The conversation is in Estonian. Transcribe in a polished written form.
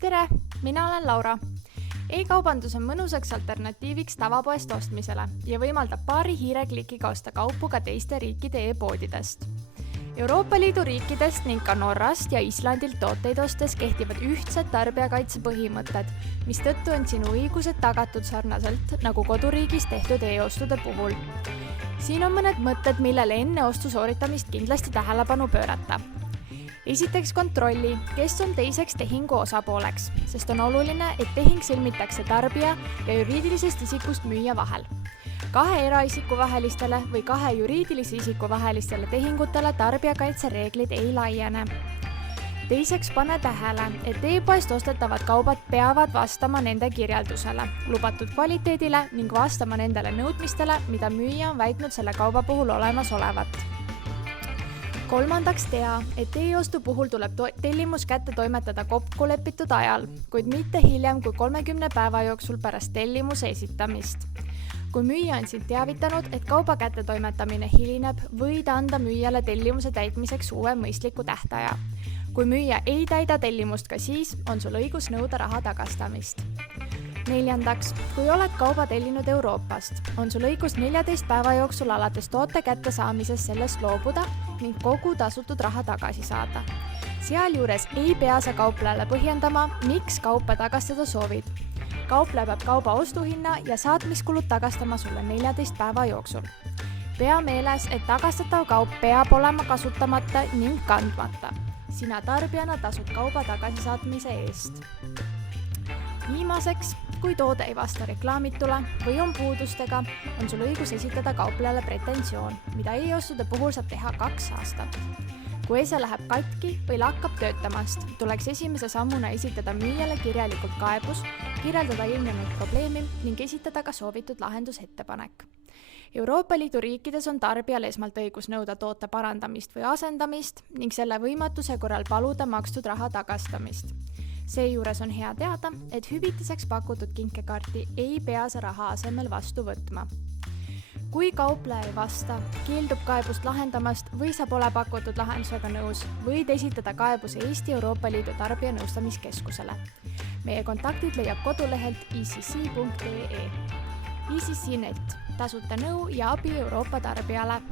Tere, mina olen Laura. E-kaubandus on mõnusaks alternatiiviks tavapoest ostmisele ja võimaldab paari hiireklikiga osta kaupu ka teiste riikide e-poodidest. Euroopa Liidu riikidest ning ka Norrast ja Islandilt tooteid ostes kehtivad ühtsed tarbijakaitse põhimõtted, mistõttu on sinu õigused tagatud sarnaselt nagu koduriigis tehtud e-ostude puhul. Siin on mõned mõtted, millele enne ostu sooritamist kindlasti tähelepanu pöörata. Esiteks kontrolli, kes on teiseks tehingu osapooleks, sest on oluline, et tehing sõlmitakse tarbija ja juriidilisest isikust müüja vahel. 2 eraisiku vahelistele või 2 juriidilise isiku vahelistele tehingutele tarbijakaitse reeglid ei laiene. Teiseks pane tähele, et e-poest ostetavad kaubad peavad vastama nende kirjeldusele, lubatud kvaliteedile ning vastama nendele nõudmistele, mida müüja on väitnud selle kauba puhul olemas olevat. Kolmandaks tea, et e-ostu puhul tuleb tellimus kätte toimetada kokkulepitud ajal, kuid mitte hiljem kui 30 päeva jooksul pärast tellimuse esitamist. Kui müüja on sind teavitanud, et kauba kätte toimetamine hilineb, võid anda müüjale tellimuse täitmiseks uue mõistliku tähtaja. Kui müüja ei täida tellimust ka siis, on sul õigus nõuda raha tagastamist. Neljandaks, kui oled kauba tellinud Euroopast, on sul õigus 14 päeva jooksul alates toote kättesaamisest sellest loobuda ning kogu tasutud raha tagasi saada. Sealjuures ei pea sa kauplejale põhjendama, miks kaupa tagastada soovid. Kaupleja peab kauba ostuhinna ja saatmiskulud tagastama sulle 14 päeva jooksul. Pea meeles, et tagastatav kaup peab olema kasutamata ning kandmata. Sina tarbijana tasud kauba tagasisaatmise eest. Viimaseks, kui toode ei vasta reklaamitule või on puudustega, on sul õigus esitada kauplejale pretensioon, mida e-ostude puhul saab teha 2 aastat. Kui see läheb katki või lakkab töötamast, tuleks esimese sammuna esitada müüjale kirjalikult kaebus, kirjeldada ilmnenud probleemi ning esitada ka soovitud lahendusettepanek. Euroopa Liidu riikides on tarbijal esmalt õigus nõuda toote parandamist või asendamist ning selle võimatuse korral paluda makstud raha tagastamist. Seejuures on hea teada, et hüvitiseks pakutud kinkekaarti ei pea sa raha asemel vastu võtma. Kui kaupleja ei vasta, keeldub kaebust lahendamast või sa pole pakutud lahendusega nõus, võid esitada kaebuse Eesti Euroopa Liidu tarbijanõustamiskeskusele. Meie kontaktid leiab kodulehelt ecc.ee. ECC.net, tasuta nõu ja abi Euroopa tarbijale.